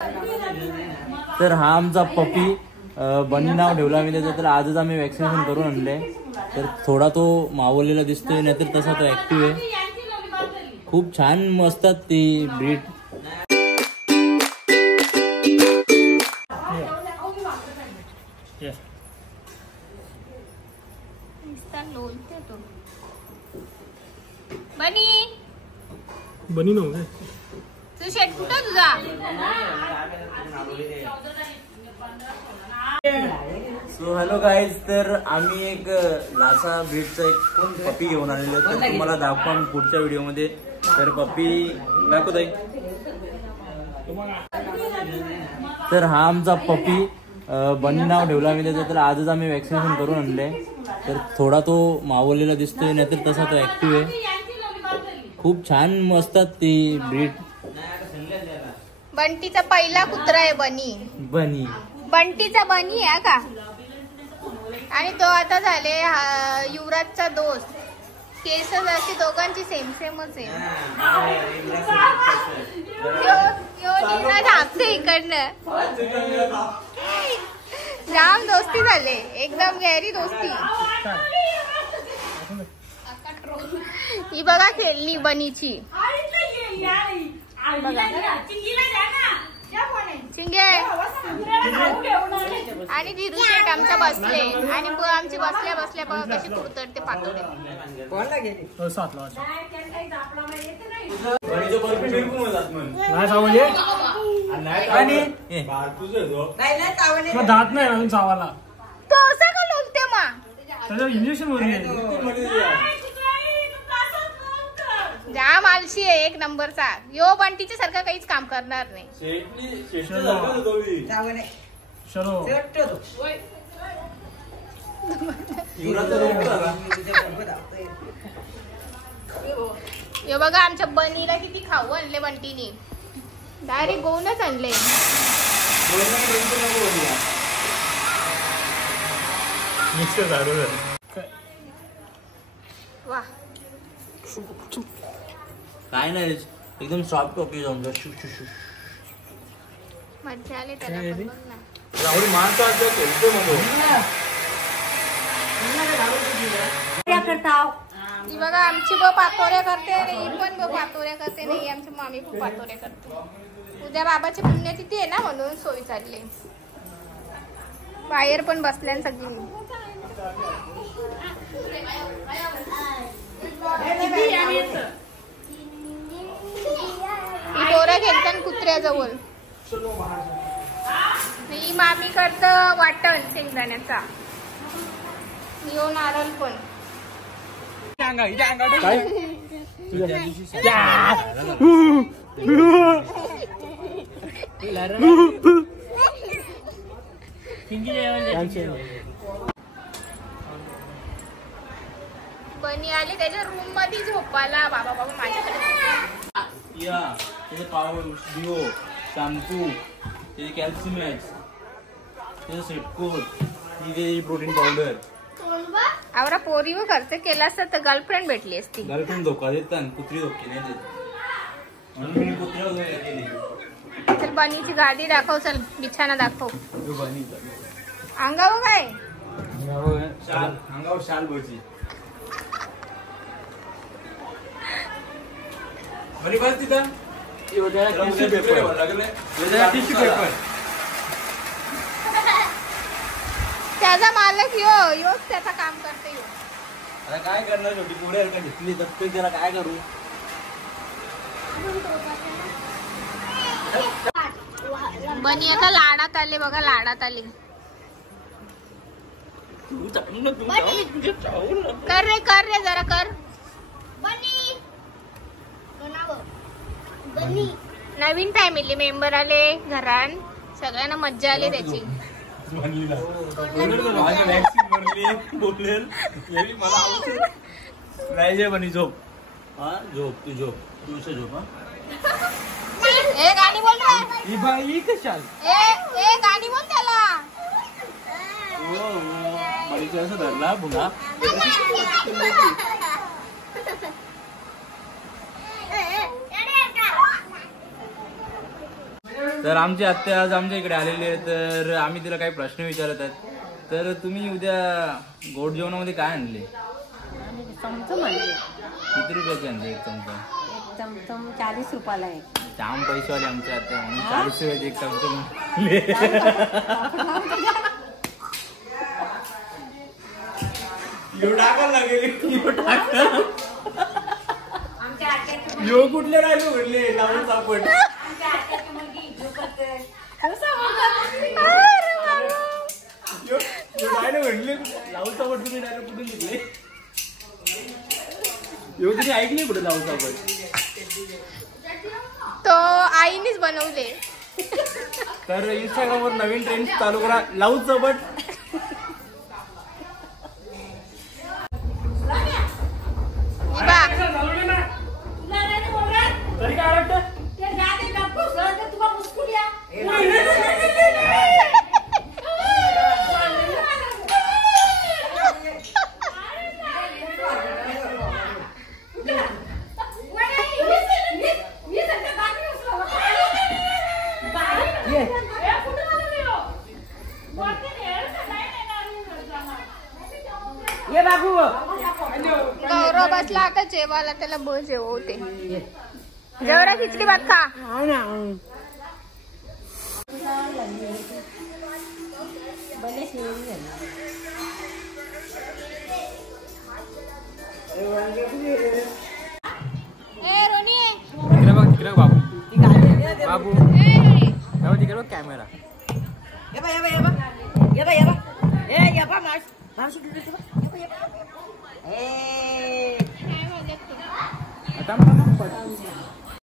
तर हा आमचा पपी बनी नाव ठेवला आम्ही त्याचं. तर आजच आम्ही वॅक्सिनेशन करून आणले. तर थोडा तो मावलेला दिसतोय, नाहीतर तसा तो ऍक्टिव्ह आहे. खूप छान असतात ती ब्रीड. बनी नव्हते तू शेट कुठं तुझा? सो हॅलो गाईज, तर आम्ही एक लासा ब्रीडचा एक पपी घेऊन आलेलो आहे. तर तुम्हाला दाखवा पुढच्या व्हिडिओ मध्ये. तर पपी दाखवत आहे. तर हा आमचा पपी बनी नाव ठेवला आम्ही त्याचं. तर आजच आम्ही वॅक्सिनेशन करून आणले. तर थोडा तो मावलेला दिसतोय, नाहीतर तसा तो ऍक्टिव्ह आहे. खूप छान असतात ती ब्रीड. बंटीचा पहिला कुत्रा आहे बनी. बंटीचा बनी आहे का? आणि तो आता झाले युवराजचा दोस्त. केस अशी दोघांची सेम सेमच आहे. इकडनं जाम दोस्ती झाले, एकदम गहरी दोस्ती. ही बघा खेळली बनीची. चिंगे आणि धीरू शेट आमच्या बसले. आणि आमची बसल्या बसल्या बघा कशी कुरतडते पातोडे. दात नाही अजून चावाला. तो असं का लोलते मग? इंजेक्शन जाम आलशी आहे एक नंबरचा. यो बंटीच्या सारखा काहीच काम करणार नाही. यो बघा आमच्या बनीला किती खाऊ आणले बंटीनी. डायरेक्ट गोवूनच आणले. वा काय नाही, एकदम सॉफ्ट पपी जाऊन मजा आली त्याला. राहुल मानतो ही बघा आमची बो पातोऱ्या करते. ही पण बो पातोऱ्या करते. नाही आमची मामी खूप पातोऱ्या करते. उद्या बाबाची पुण्यतिथी आहे ना, म्हणून सोय चालली. बाहेर पण बसल्या सगळी. ही पोरं खेळतात कुत्र्याजवळ. ही मामी करत वाटण शेंगदाण्याचा. यो नारळ पण. बनी आली त्याच्या रूम मध्ये झोपायला. बाबा बाबा माझ्याकडे त्याचे पावर डिओ, शॅम्पू, त्याचे कॅल्शियम मॅक्स, त्याचं सेटकोट, ही प्रोटीन पावडर. आवरा पोरीवर खर्च केला असता तर गर्लफ्रेंड भेटली असती. गर्लफ्रेंड धोका देतात, कुत्री धोके नाही देत. म्हणून मी कुत्र्या. चल बनीची गादी दाखव. चल बिछाना दाखव. अंगावर काय? अंगावर शाल भरची. बरी बस तिथं टिश्यू पेपर. त्याचा मालक योच त्याचा काम करते. आता काय करणार, छोटी पुढे घेतली तर त्याला काय करू. बनी आता लाडात आले बघा. लाडात आले. कर रे जरा कर. नवीन फॅमिली मेंबर आले घरात. सगळ्यांना मज्जा आली त्याची. झोप. हा झोप. तू झोप. तू झोप. ए गाणी बोल रे. ही बाई कशाल. ए गाणी बोल त्याला. असं धरला पुन्हा. तर आमची आत्या आज आमच्या इकडे आलेली आहे, तर आम्ही तिला काही प्रश्न विचारत आहेत. तर तुम्ही उद्या गोड जेवणामध्ये काय आणले? चमचम आणले. किती रुपयाचे आणले एक चमचा? एक चमचम 40 रुपयाला आहे. जाम पैसेवाले आमच्या आत्या म्हणून 40 रुपयाचे एक चमचम आणले. यो कुठले राहिले म्हणले लावून सापड. म्हणले लावून सापड तुम्ही डायरेक्ट कुठून घेतले? यो तुम्ही ऐकले कुठे लावून सापड? तो आईनेच बनवले. तर इंस्टाग्रामवर नवीन ट्रेंड चालू करा, लावून सापड. तरी काय वाटतं? ये बाबू गौरव बसला का जेवायला, त्याला बोल जेवते. जेवरा खिचडी भात खा. ए रोनी, तिकडे बघ, तिकडे बाबू बाबू तिकडे बघ कॅमेरा. काय म्हणत तू? आता